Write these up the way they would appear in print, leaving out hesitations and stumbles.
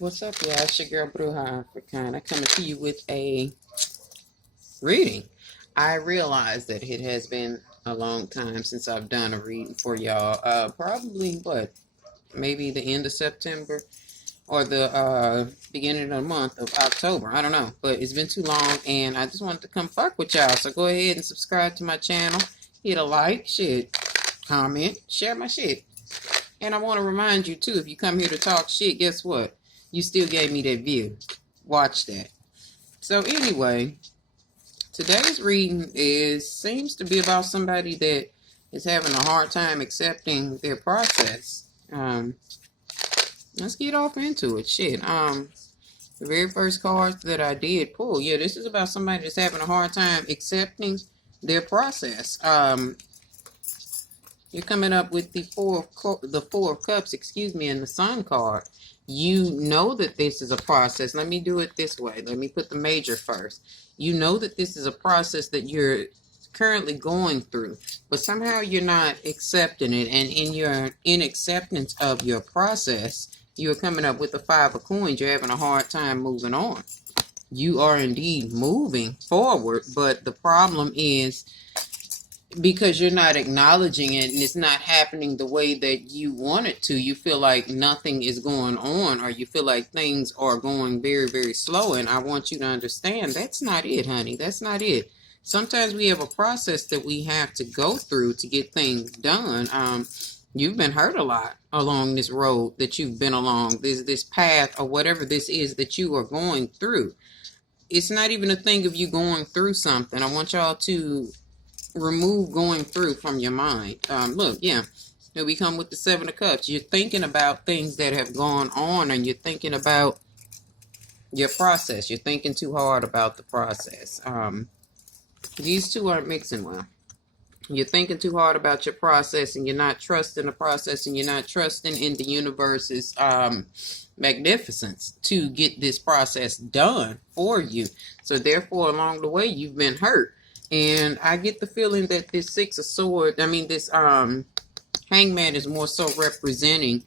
What's up, y'all? It's your girl Bruja-Africana coming to you with a reading. I realize that it has been a long time since I've done a reading for y'all. Probably maybe the end of September or the beginning of the month of October. I don't know, but it's been too long, and I just wanted to come fuck with y'all. So go ahead and subscribe to my channel, hit a like, shit, comment, share my shit. And I want to remind you too, if you come here to talk shit, guess what? You still gave me that view. Watch that. So anyway, today's reading seems to be about somebody that is having a hard time accepting their process. Let's get off into it. Shit. The very first card that I did pull, yeah, this is about somebody that's having a hard time accepting their process. You're coming up with the four of cups, excuse me, and the sun card. You know that this is a process. Let me do it this way. Let me put the major first. You know that this is a process that you're currently going through, but somehow you're not accepting it. And in your inacceptance of your process, you're coming up with the 5 of coins. You're having a hard time moving on. You are indeed moving forward, but the problem is because you're not acknowledging it and it's not happening the way that you want it to. You feel like nothing is going on, or you feel like things are going very, very slow. And I want you to understand that's not it, honey. That's not it. Sometimes we have a process that we have to go through to get things done. You've been hurt a lot along this road that you've been along, this path or whatever this is that you are going through. It's not even a thing of you going through something. I want y'all to remove going through from your mind. Look, yeah, here we come with the 7 of cups. You're thinking about things that have gone on, and you're thinking about your process. You're thinking too hard about the process. These two aren't mixing well. You're thinking too hard about your process, and you're not trusting the process, and you're not trusting in the universe's magnificence to get this process done for you. So therefore, along the way, you've been hurt. And I get the feeling that this 6 of swords, this hangman is more so representing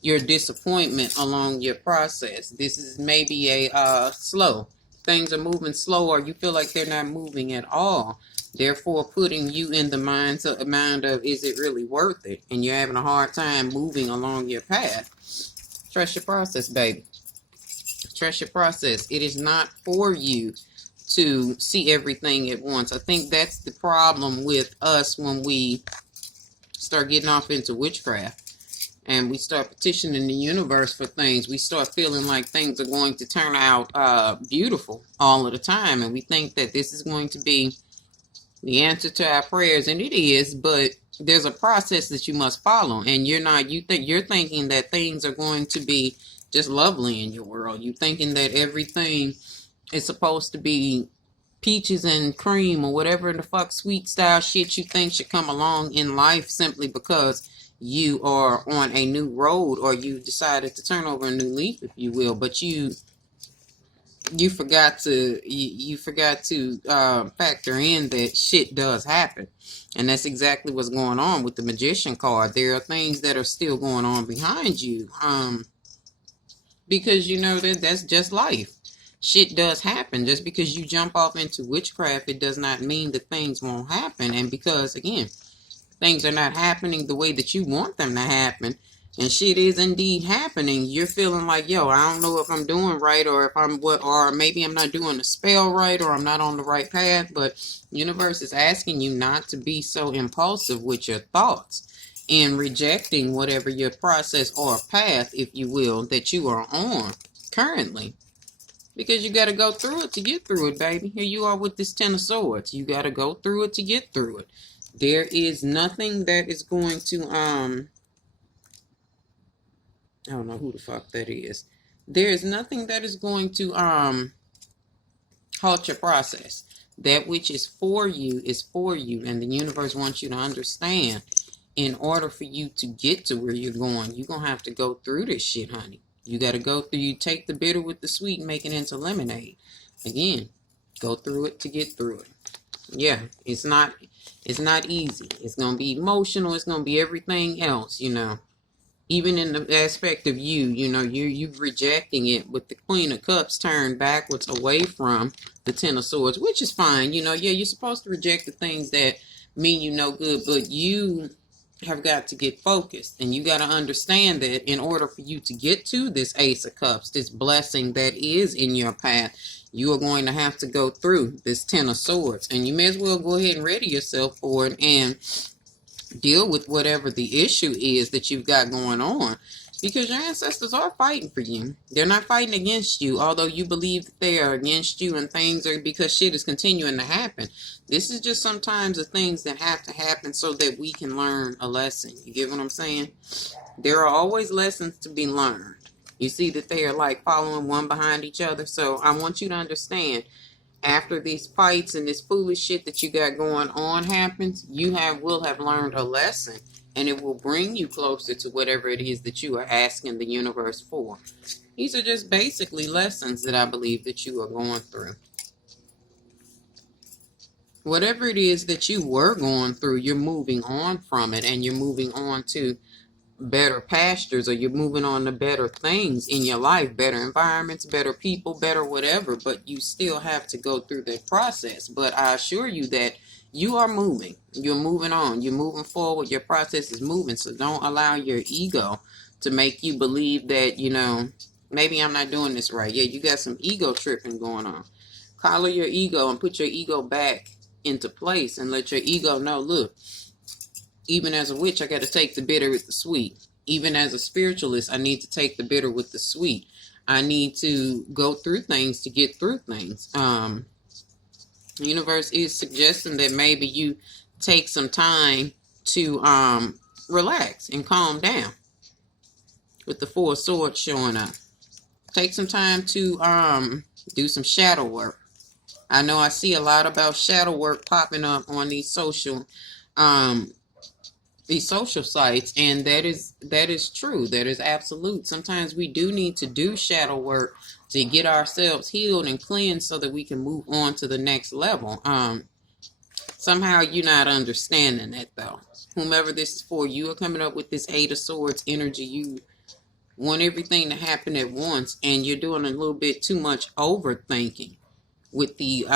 your disappointment along your process. This is maybe a slow. Things are moving slow, or you feel like they're not moving at all. Therefore, putting you in the mind of, is it really worth it? And you're having a hard time moving along your path. Trust your process, baby. Trust your process. It is not for you to see everything at once. I think that's the problem with us when we start getting off into witchcraft and we start petitioning the universe for things. We start feeling like things are going to turn out beautiful all of the time, and we think that this is going to be the answer to our prayers, and it is, but there's a process that you must follow, and you're thinking that things are going to be just lovely in your world. You're thinking that everything is supposed to be peaches and cream or whatever the fuck sweet style shit you think should come along in life simply because you are on a new road, or you decided to turn over a new leaf, if you will. But you forgot to factor in that shit does happen. And that's exactly what's going on with the Magician card. There are things that are still going on behind you. Because you know that's just life. Shit does happen. Just because you jump off into witchcraft, it does not mean that things won't happen. And because, again, things are not happening the way that you want them to happen, and shit is indeed happening, you're feeling like, yo, I don't know if I'm doing right, or if or maybe I'm not doing the spell right, or I'm not on the right path. But the universe is asking you not to be so impulsive with your thoughts in rejecting whatever your process or path, if you will, that you are on currently. Because you got to go through it to get through it, baby. Here you are with this 10 of swords. You got to go through it to get through it. There is nothing that is going to, I don't know who the fuck that is. There is nothing that is going to, halt your process. That which is for you is for you. And the universe wants you to understand, in order for you to get to where you're going, you're going to have to go through this shit, honey. You got to go through, you take the bitter with the sweet and make it into lemonade. Again, go through it to get through it. Yeah, it's not easy. It's going to be emotional. It's going to be everything else, you know. Even in the aspect of you know, you rejecting it with the Queen of Cups turned backwards away from the Ten of Swords, which is fine. You know, yeah, you're supposed to reject the things that mean you no good, but you have got to get focused, and you got to understand that in order for you to get to this Ace of Cups, this blessing that is in your path, you are going to have to go through this Ten of Swords, and you may as well go ahead and ready yourself for it and deal with whatever the issue is that you've got going on, because your ancestors are fighting for you. They're not fighting against you, although you believe that they are against you and things are because shit is continuing to happen. This is just sometimes the things that have to happen so that we can learn a lesson. You get what I'm saying? There are always lessons to be learned. You see that they are like following one behind each other. So I want you to understand, after these fights and this foolish shit that you got going on happens, you will have learned a lesson, and it will bring you closer to whatever it is that you are asking the universe for. These are just basically lessons that I believe that you are going through. Whatever it is that you were going through, you're moving on from it, and you're moving on to better pastures, or you're moving on to better things in your life, better environments, better people, better whatever, but you still have to go through that process. But I assure you that you are moving. You're moving on. You're moving forward. Your process is moving. So don't allow your ego to make you believe that, you know, maybe I'm not doing this right. Yeah, you got some ego tripping going on. Collar your ego and put your ego back into place and let your ego know, look, even as a witch, I got to take the bitter with the sweet. Even as a spiritualist, I need to take the bitter with the sweet. I need to go through things to get through things. The universe is suggesting that maybe you take some time to relax and calm down. With the Four of Swords showing up, take some time to do some shadow work. I know I see a lot about shadow work popping up on these social sites, and that is true. That is absolute. Sometimes we do need to do shadow work to get ourselves healed and cleansed so that we can move on to the next level. Somehow you're not understanding that, though. Whomever this is for, you are coming up with this Eight of Swords energy. You want everything to happen at once, and you're doing a little bit too much overthinking with the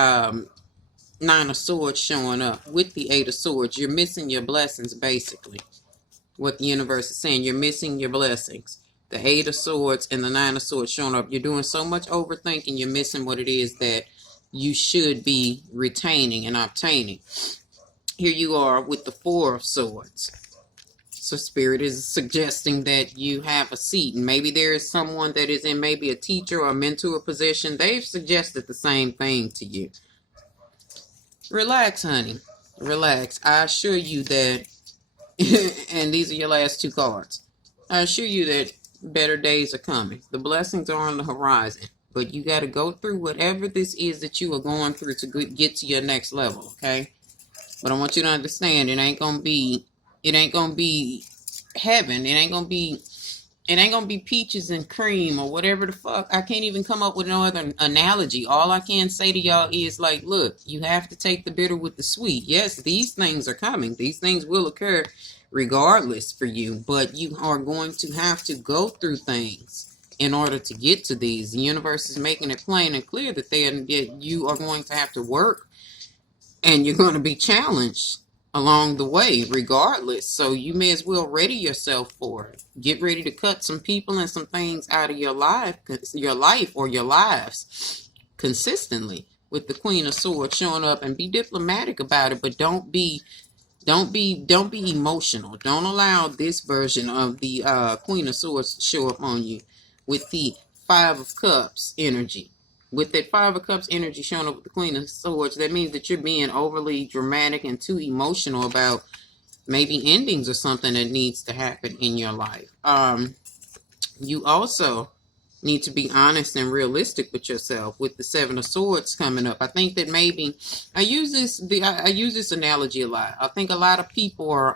Nine of Swords showing up with the Eight of Swords. You're missing your blessings, basically. What the universe is saying, you're missing your blessings. The Eight of Swords and the Nine of Swords showing up. You're doing so much overthinking, you're missing what it is that you should be retaining and obtaining. Here you are with the Four of Swords. So Spirit is suggesting that you have a seat, and maybe there is someone that is in maybe a teacher or a mentor position. They've suggested the same thing to you. Relax, honey. Relax. I assure you that, and these are your last two cards, I assure you that better days are coming. The blessings are on the horizon. But you got to go through whatever this is that you are going through to get to your next level, okay? But I want you to understand, it ain't gonna be heaven. It ain't gonna be peaches and cream or whatever the fuck. I can't even come up with no other analogy. All I can say to y'all is, like, look, you have to take the bitter with the sweet. Yes, these things are coming. These things will occur regardless for you, but you are going to have to go through things in order to get to these. The universe is making it plain and clear that you are going to have to work, and you're going to be challenged along the way regardless. So you may as well ready yourself for it. Get ready to cut some people and some things out of your life or your lives consistently, with the Queen of Swords showing up, and be diplomatic about it, but don't be emotional. Don't allow this version of the Queen of Swords to show up on you with the Five of Cups energy. With that Five of Cups energy showing up with the Queen of Swords, that means that you're being overly dramatic and too emotional about maybe endings or something that needs to happen in your life. You also need to be honest and realistic with yourself with the Seven of Swords coming up. I think that maybe I use this analogy a lot. I think a lot of people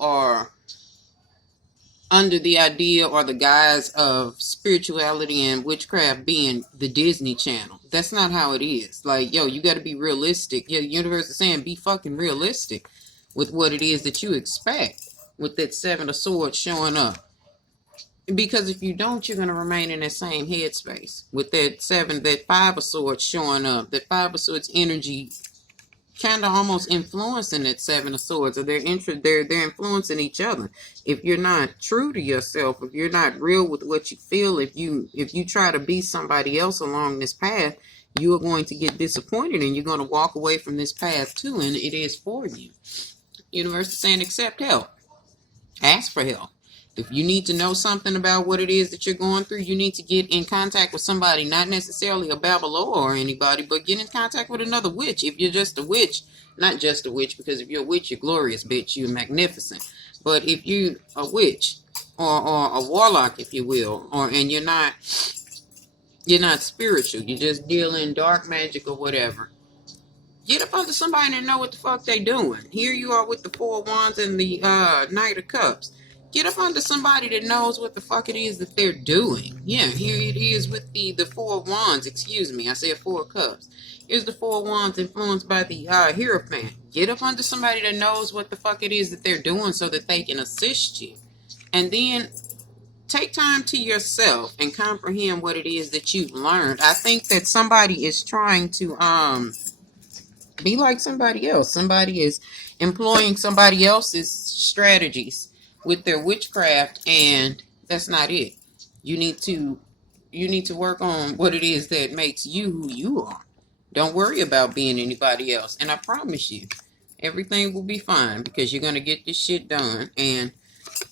are under the idea or the guise of spirituality and witchcraft being the Disney Channel. That's not how it is. Like, yo, you got to be realistic. Yeah, the universe is saying be fucking realistic with what it is that you expect. with that Seven of Swords showing up. Because if you don't, you're going to remain in that same headspace. With that Five of Swords showing up, that Five of Swords energy kind of almost influencing that Seven of Swords, or they're influencing each other. If you're not true to yourself, if you're not real with what you feel, if you try to be somebody else along this path, you are going to get disappointed, and you're going to walk away from this path too, and it is for you. Universe is saying accept help. Ask for help. If you need to know something about what it is that you're going through, you need to get in contact with somebody, not necessarily a Babaloa or anybody, but get in contact with another witch. If you're just a witch, not just a witch, because if you're a witch, you're glorious, bitch, you're magnificent. But if you're a witch or a warlock, if you will, and you're not spiritual, you're just dealing dark magic or whatever, get up under somebody and know what the fuck they doing. Here you are with the Four of Wands and the Knight of Cups. Get up under somebody that knows what the fuck it is that they're doing. Yeah, here it is with the Four of Wands. Excuse me, I said Four of Cups. Here's the Four of Wands influenced by the Hierophant. Get up under somebody that knows what the fuck it is that they're doing so that they can assist you. And then take time to yourself and comprehend what it is that you've learned. I think that somebody is trying to be like somebody else. Somebody is employing somebody else's strategies with their witchcraft, and that's not it. You need to work on what it is that makes you who you are. Don't worry about being anybody else, and I promise you everything will be fine, because you're going to get this shit done, and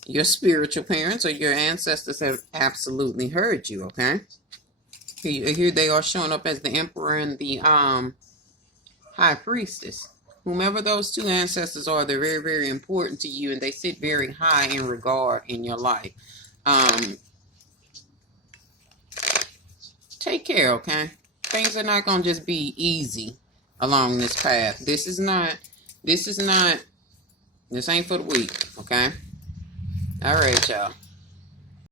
your spiritual parents or your ancestors have absolutely heard you. Okay, here they are showing up as the Emperor and the High Priestess. Whomever those two ancestors are, they're very, very important to you, and they sit very high in regard in your life. Take care, okay? Things are not going to just be easy along this path. This ain't for the weak, okay? All right, y'all.